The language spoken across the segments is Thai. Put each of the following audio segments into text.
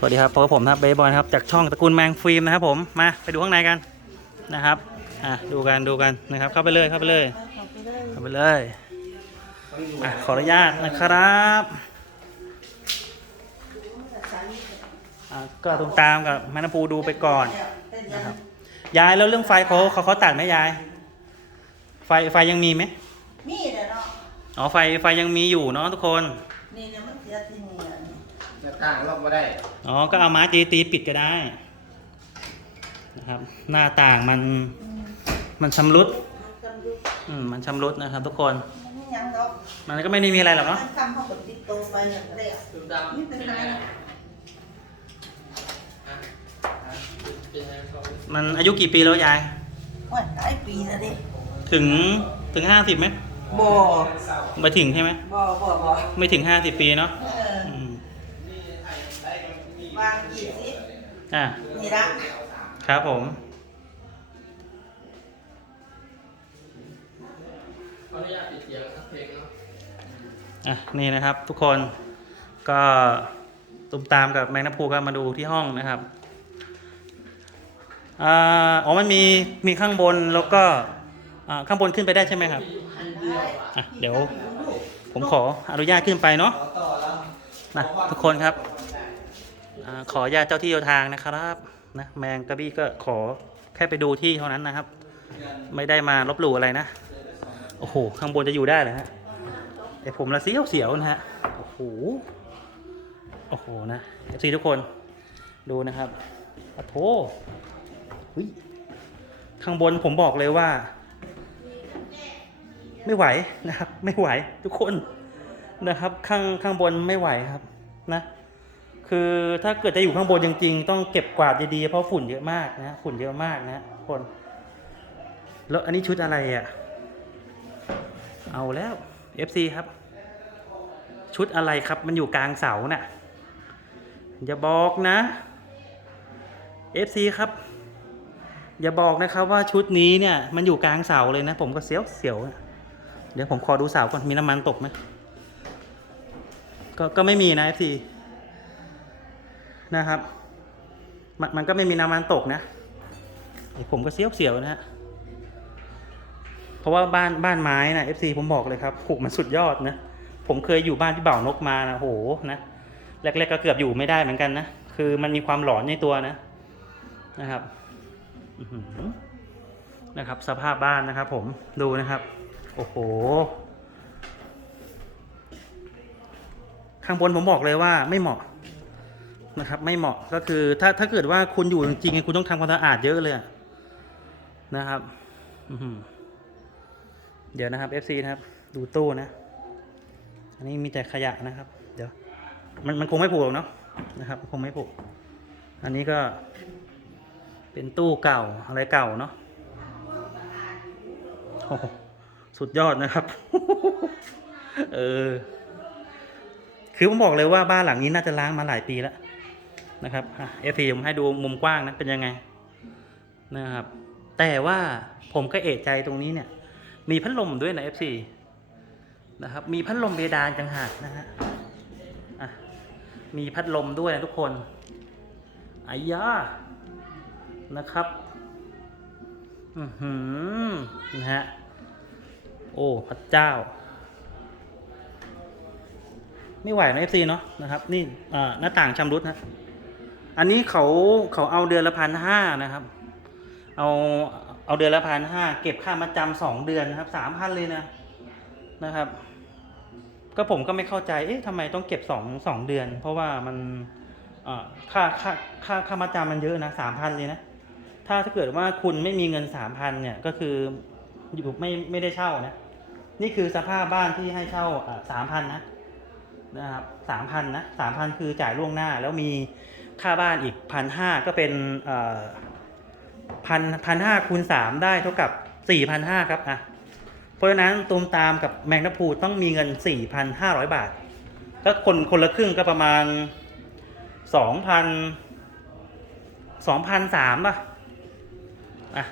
สวัสดีครับพบกับผมนะครับเบย์บอยนะครับจากช่องตระกูลแมงฟิล์มนะครับผมมาไปดูข้างในกันนะครับอะดูกันดูกันนะครับเข้าไปเลยเข้าไปเลยเข้าไปเลยอะขออนุญาตนะครับอะก็ตรงตามกับแม่น้ำปูดูไปก่อนนะครับยายแล้วเรื่องไฟเขาเขาเขาตัดไหมยาย ไฟไฟยังมีไหมมีเด้อเนาะอ๋อไฟไฟยังมีอยู่เนาะทุกคนนี่เนี่ยมันเสียที่ นี่อะนี่จะต่างล็อกมาได้ อ๋อ ก็เอาไม้ตีตีปิดก็ได้นะครับ หน้าต่างมันมันชำรุดจำดูอืมมันชำรุดนะครับ ทุกคนมันมีหยังดอกมันก็ไม่ได้มีอะไรหรอกเนาะมันทำเขากดติดตัวไปอย่างไรอะดูดำนี่เป็นไงนะเป็นไงเขามันอายุกี่ปีแล้วยายว่าหลายปีแล้วดิถึงถึงห้าสิบไหมบ่ไม่ถึงใช่ไหมบ่บ่บ่ไม่ถึงห้าสิบปีเนาะเอออืม วางยี่สิบอะนี่ละครับผมเขาอนุญาตปิดเสียงสักเพลงเนาะอะนี่นะครับทุกคนก็ตุ้มตามกับแมงน้ำพูก็มาดูที่ห้องนะครับอ่าอ๋อมันมีมีข้างบนแล้วก็อ่าข้างบนขึ้นไปได้ใช่ไหมครับอะเดี๋ยวผมขออนุญาตขึ้นไปเนาะนะทุกคนครับอา ขอญาตเจ้าที่เจ้าทางนะครับนะแมงกระบี้ก็ขอแค่ไปดูที่เท่านั้นนะครับ ไม่ได้มาลบหลู่อะไรนะ โอ้โห ข้างบนจะอยู่ได้เหรอฮะแต่ผมละเสียวเสียวนะฮะ โอ้โห โอ้โหนะเอฟซีทุกคนดูนะครับโอ้โถหุ้ยข้างบนผมบอกเลยว่า ไม่ไหวนะครับ ไม่ไหวทุกคนนะครับ ข้างข้างบนไม่ไหวครับ นะ คือถ้าเกิดจะอยู่ข้างบนจริง ๆ ต้องเก็บกวาดดีๆเพราะฝุ่นเยอะมากนะฝุ่นเยอะมากนะคน แล้วอันนี้ชุดอะไรอะ่ะ เอาแล้ว FC ครับ ชุดอะไรครับมันอยู่กลางเสาน่ะอย่าบอกนะ FC ครับ อย่าบอกนะครับว่าชุดนี้เนี่ย มันอยู่กลางเสาเลยนะ ผมก็เสียวเสียวนะเดี๋ยวผมขอดูเสาก่อนมีน้ำมันตกไหมก็ก็ไม่มีนะ FC นะครับมันมันก็ไม่มีน้ำมันตกนะเอ๋ผมก็เสียวเสียวนะฮะเพราะว่าบ้านบ้านไม้นะ FC ผมบอกเลยครับผูกมันสุดยอดนะ ผมเคยอยู่บ้านพี่เบ่านกมานะโหนะแรกๆก็เกือบอยู่ไม่ได้เหมือนกันนะคือมันมีความหลอนในตัวนะนะครับนะครับ สภาพบ้านนะครับ ผมดูนะครับ โอ้โห ข้างบนผมบอกเลยว่าไม่เหมาะ นะครับไม่เหมาะก็คือถ้าถ้าเกิดว่าคุณอยู่จริงๆคุณต้องทำความสะอาดเยอะเลยนะครับเดี๋ยวนะครับ FC นะครับ ดูตู้นะ อันนี้มีแต่ขยะนะครับ เดี๋ยว มันมันคงไม่ผูกเนาะนะครับคงไม่ผูก อันนี้ก็เป็นตู้เก่าอะไรเก่าเนาะโอ้สุดยอดนะครับ เออ คือผมบอกเลยว่าบ้านหลังนี้น่าจะล้างมาหลายปีแล้ว นะครับเอฟพีผมให้ดูมุมกว้างนะเป็นยังไงนะครับ แต่ว่าผมก็เอะใจตรงนี้เนี่ย มีพัดลมด้วยนะ FC นะครับ มีพัดลมเพดานจังหากนะฮะมีพัดลมด้วยนะทุกคนอายานะครับ อือหือนะฮะ โอ้ พระเจ้า ไม่ไหวนะเอฟซีเนาะนะครับ นี่หน้าต่างชำรุดนะ อันนี้เขาเขาเอาเดือนละพันห้านะครับ เอาเอาเดือนละพันห้าเก็บค่ามาจำสองเดือนนะครับสามพันเลยนะนะครับ ก็ผมก็ไม่เข้าใจเอ๊ะทำไมต้องเก็บสองสองเดือน เพราะว่ามันอ่าค่าค่าค่าค่ามาจำมันเยอะนะสามพันเลยนะถ้าถ้าเกิดว่าคุณไม่มีเงินสามพันเนี่ยก็คืออยู่ไม่ไม่ได้เช่านะนี่คือสภาพบ้านที่ให้เช่าสามพันนะนะครับสามพันนะสามพันคือจ่ายล่วงหน้าแล้วมี ค่าบ้านอีกพันห้าก็เป็นพันพันห้าคูณสามได้เท่ากับสี่พันห้าครับอะเพราะฉะนั้นตูมตามกับแมงนพูต้องมีเงินสี่พันห้าร้อยบาทถ้าคนคนละครึ่งก็ประมาณสองพันสองพันสามป่ะอะ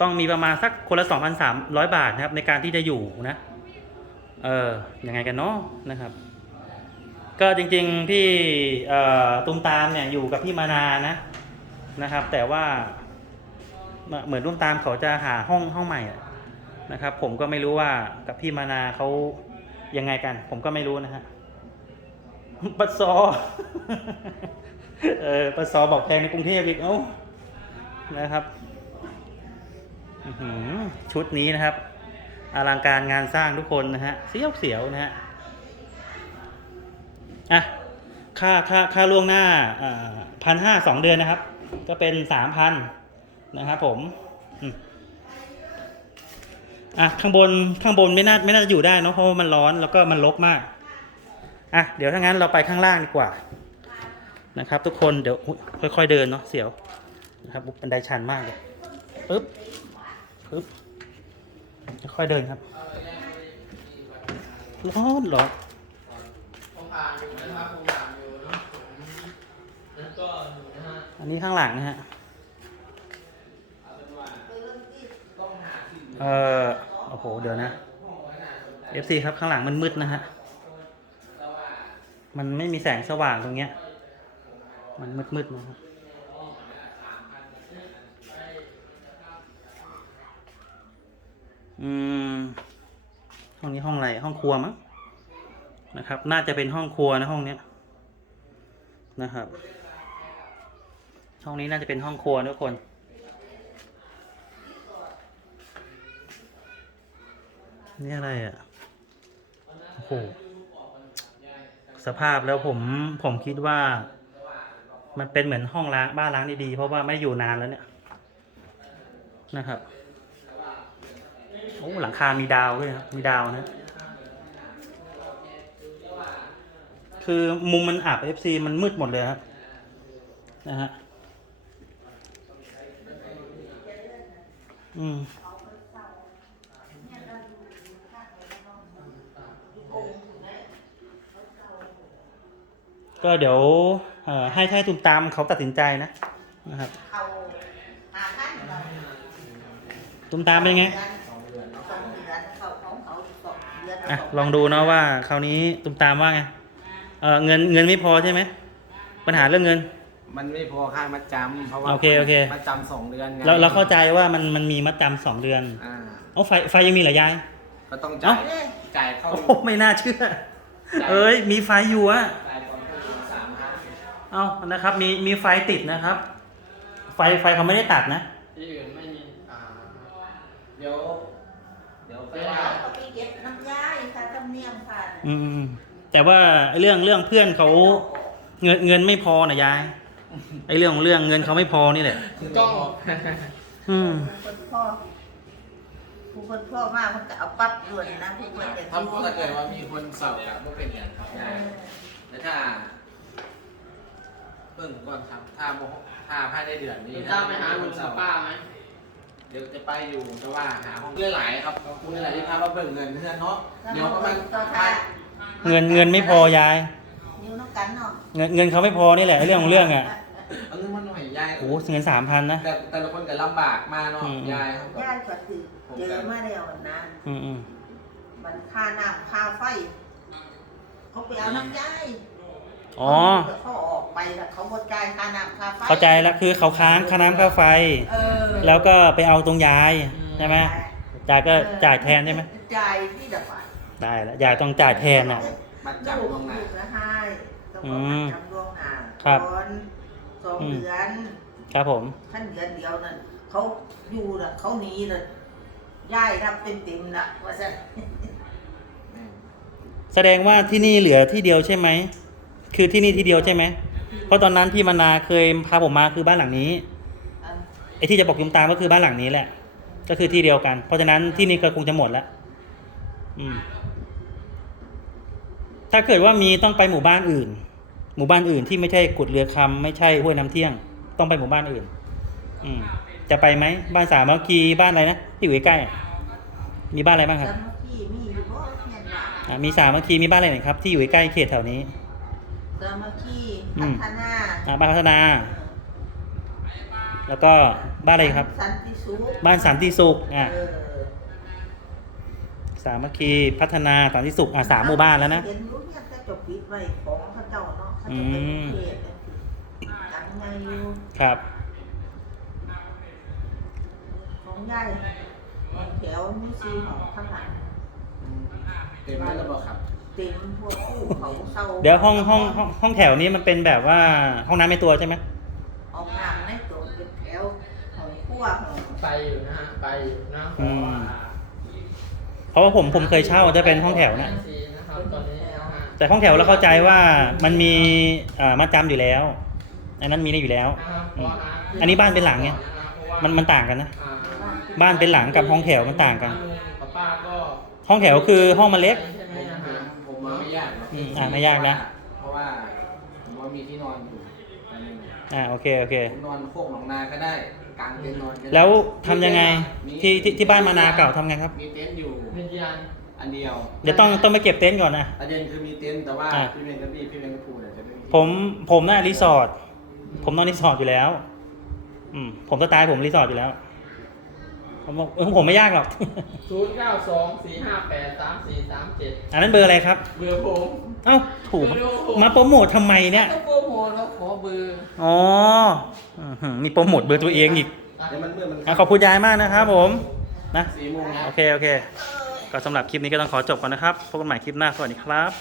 ต้องมีประมาณสักคนละสองพันสามร้อยบาทนะครับในการที่จะอยู่นะ เออยังไงกันเนาะนะครับ ก็จริงๆพี่ตุ้มตามเนี่ยอยู่กับพี่มานานะนะครับ แต่ว่าเหมือนตุ้มตามเขาจะหาห้องห้องใหม่นะครับ ผมก็ไม่รู้ว่ากับพี่มานาเขายังไงกัน ผมก็ไม่รู้นะฮะปัสซอเออปัสซอบอกแพงในกรุงเทพอีกเอ้านะครับอื้อหือชุดนี้นะครับอลังการงานสร้างทุกคนนะฮะเสียวเสียวนะฮะ อะค่าค่าค่าล่วงหน้าพันห้าสองเดือนนะครับ ก็เป็นสามพันนะครับผมอะข้างบนข้างบนไม่น่าไม่น่าจะอยู่ได้เนอะเพราะว่ามันร้อนแล้วก็มันรกมากอะเดี๋ยวถ้างั้นเราไปข้างล่างดีกว่า นะครับ ทุกคนเดี๋ยวค่อย ๆเดินเนาะเสียวนะครับบันไดชันมากเลยปึ๊บปึ๊บค่อยๆเดินครับร้อนร้อน ผ่านอยู่นะครับผมผ่านอยู่เนาะผมแล้วก็อยู่นะฮะอันนี้ข้างหลังนะฮะ เอาเป็นว่าต้องหาสิ่งเออโอ้โห เดี๋ยวนะ FC ครับข้างหลังมันมืดนะฮะมันไม่มีแสงสว่างตรงเนี้ย มันมืดๆนะครับ อืม ห้องนี้ห้องอะไร ห้องครัวมั้ง นะครับ น่าจะเป็นห้องครัวนะห้องเนี้ยนะครับ ห้องนี้น่าจะเป็นห้องครัวทุกคนนี่อะไรอะ โอ้โห สภาพแล้วผมผมคิดว่า มันเป็นเหมือนห้องล้างบ้านล้างดีๆ เพราะว่าไม่อยู่นานแล้วเนี่ย นะครับ โอ้หลังคามีดาวด้วยครับ มีดาวนะ คือมุมมันอับ FC มันมืดหมดเลยครับนะฮะอืมก็เดี๋ยวให้ให้ตุมตามเขาตัดสินใจนะนะครับตุมตามเป็นไงอะลองดูเนาะว่าคราวนี้ตุมตามว่าไง เออเงินเงินไม่พอใช่ไหมปัญหาเรื่องเงิน มันไม่พอค่ามัดจำเพราะว่าโอเคโอเค มัดจำสองเดือนไงเราเราเข้าใจว่ามันมันมีมัดจำสองเดือนอ่าเอ้าไฟไฟยังมีเหรอยาย ก็ต้องจ่ายเอ้ยจ่ายเข้า โอ้โหไม่น่าเชื่อ เอ้ยมีไฟอยู่อะ จ่ายก่อนเข้าถึงสามพันเอ้านะครับมีมีไฟติดนะครับ ไฟไฟเขาไม่ได้ตัดนะ ที่อื่นไม่มี อ่าเดี๋ยว เดี๋ยวไปเดี๋ยวว่าเขาไปเก็บน้ำย้ายค่ะธรรมเนียมค่ะ อืม แต่ว่าเรื่องเรื่องเพื่อนเขาเงินเงินไม่พอนะยายไอ้เรื่องของเรื่องเงินเขาไม่พอนี่แหละ กล้อง อืมผู้คนพ่อผู้คนพ่อมากมันก็เอาปั๊บด่วนนะผู้คนแต่ถ้าถ้าเกิดว่ามีคนสอบกับไม่เป็นอย่างครับเอได้อแล้วถ้าเพิ่งก่อนครับถ้าโมถ้าภายในเดือนนี้จะไปหาลุงกับป้าไหมเดี๋ยวจะไปอยู่แต่ว่าหาห้องเรื่อยหลายครับขอบคุณหลายที่พามาเบิ่งเงินเพื่อนเนาะเดี๋ยวประมาณต่อท่า เงินเงินไม่พอยาย นิ้วน้ำกันเนาะเงินเงินเขาไม่พอนี่แหละไอ้เรื่องของเรื่องอะเอาเงินมาหน่อยยายโอ้โหเงินสามพันนะ แต่แต่ละคนก็ลำบากมาเนาะอืม ยายครับย่ายก็คือเจอมาแล้วนะอืมอืมมันค่าน้ำค่าไฟ เขาไปเอาน้ำย้ายอ๋อ เขาออกไปแล้วเขาบดจ่ายค่าน้ำค่าไฟเข้าใจแล้วคือเขาค้างค่าน้ำค่าไฟ เออแล้วก็ไปเอาตรงยายใช่ไหมจ่ายก็จ่ายแทนใช่ไหมจ่ายที่ดับไฟ ได้แล้วยายต้องจ่ายแทนอะ มัดลูจับกลงหน้าลูกนะให้ต้องอืบอกมจำล่วงหน้าครับ ก่อนสองอืมเดือนครับผม ขั้นเดือนเดียวนั่นเขาอยู่น่ะเขาหนีน่ะย้ายรับเต็มๆน่ะว่าซั่นแสดงว่าที่นี่เหลือที่เดียวใช่ไหม คือที่นี่ที่เดียวใช่ไหม เพราะตอนนั้นพี่มานาเคยพาผมมาคือบ้านหลังนี้ อันไอ้ที่จะบอกยุมตามก็คือบ้านหลังนี้แหละ ก็คือที่เดียวกัน เพราะฉะนั้นที่นี่ก็คงจะหมดแล้ว อืม ถ้าเกิดว่ามีต้องไปหมู่บ้านอื่น หมู่บ้านอื่นที่ไม่ใช่กุดเรือคำไม่ใช่ห้วยน้ำเที่ยง ต้องไปหมู่บ้านอื่น อืมจะไปไหมบ้านสามัคคีบ้านอะไรนะที่อยู่ใกล้ๆอะมีบ้านอะไรบ้างครับจำว่าพี่มีอยู่บ่เพียนว่าอ่ามีสามัคคีมีบ้านอะไรไหนครับ ที่อยู่ใกล้ๆเขตแถวนี้สามัคคีอืพัมฒนาอ่าบ้านพัฒนา แล้วก็บ้านอะไรครับสันติสุขบ้านสันติสุขอะเออ สามัคคีพัฒนาสันติสุขอะสามหมู่บ้านแล้วนะ เห็นรู้เนี่ยแต่จะปิดไว้ของเขาเจ้าเนาะเขาจะไปเทศกันไงอยู่ครับ ของยายแถวมีซีของข้างหลังเต็มแล้วหรือเปล่าครับเต็มพวกผู้เขาเศร้าเดี๋ยวห้องห้องห้องห้องแถวนี้มันเป็นแบบว่าห้องน้ำในตัวใช่ไหมออกน้ำในตัวเป็นแถวของขั้วของ ไปอยู่นะฮะไปอยู่นะเพอืราะมว่า เพราะว่าผมผมเคยเช่าจะเป็นห้องแถวนะซีนะครับตอนนี้นะฮะแต่ห้องแถวเราเข้าใจว่ามันมีอ่ามาจำอยู่แล้ว อันนั้นมีได้อยู่แล้วนะครับเพอืราะมว่าอันนี้บ้านเป็นหลังไงมันมันต่างกันนะอ่าบ้านเป็นหลังกับห้องแถวมันต่างกันลุงกับป้าก็ห้องแถวคือห้องมันเล็กใช่ไหมผมนะฮะผมว่าไม่ยากหรอกอืมอะไม่ยากนะ เพราะว่าผมว่ามีที่นอนอยู่ อันหนึ่งอ่าโอเคโอเค ผมนอนโคกหนองนาก็ได้กลางเต็นท์นอนก็ได้แล้วทำยังไงที่ที่ที่บ้านมานาเก่าทำไงครับ มีเต็นท์อยู่วิญญาณอันเดียว เดี๋ยวต้องต้องไปเก็บเต็นท์ก่อนนะ ประเด็นคือมีเต็นท์แต่ว่าอะ พี่เมงกับพี่พี่เมงกับพูเนี่ยจะไม่มีผมผมน่ะรีสอร์ทผมนอนรีสอร์ทอยู่แล้ว อืมผมสไตล์ผมรีสอร์ทอยู่แล้ว ผมบอกเออผมไม่ยากหรอก ศูนย์เก้าสองสี่ห้าแปดสามสี่สามเจ็ดอันนั้นเบอร์อะไรครับ เบอร์ผมเอ้าถูก มาโปรโมททำไมเนี่ยก็โปรโมทแล้วขอเบอร์อ๋ออื้อหือมีโปรโมทเบอร์ตัวเองอีกเดี๋ยวมันมืดมันอะขอบคุณยายมากนะครับผม นะ สี่โมงแล้ว โอเค โอเค ก็สำหรับคลิปนี้ก็ต้องขอจบก่อนนะครับ พบกันใหม่คลิปหน้า สวัสดีครับ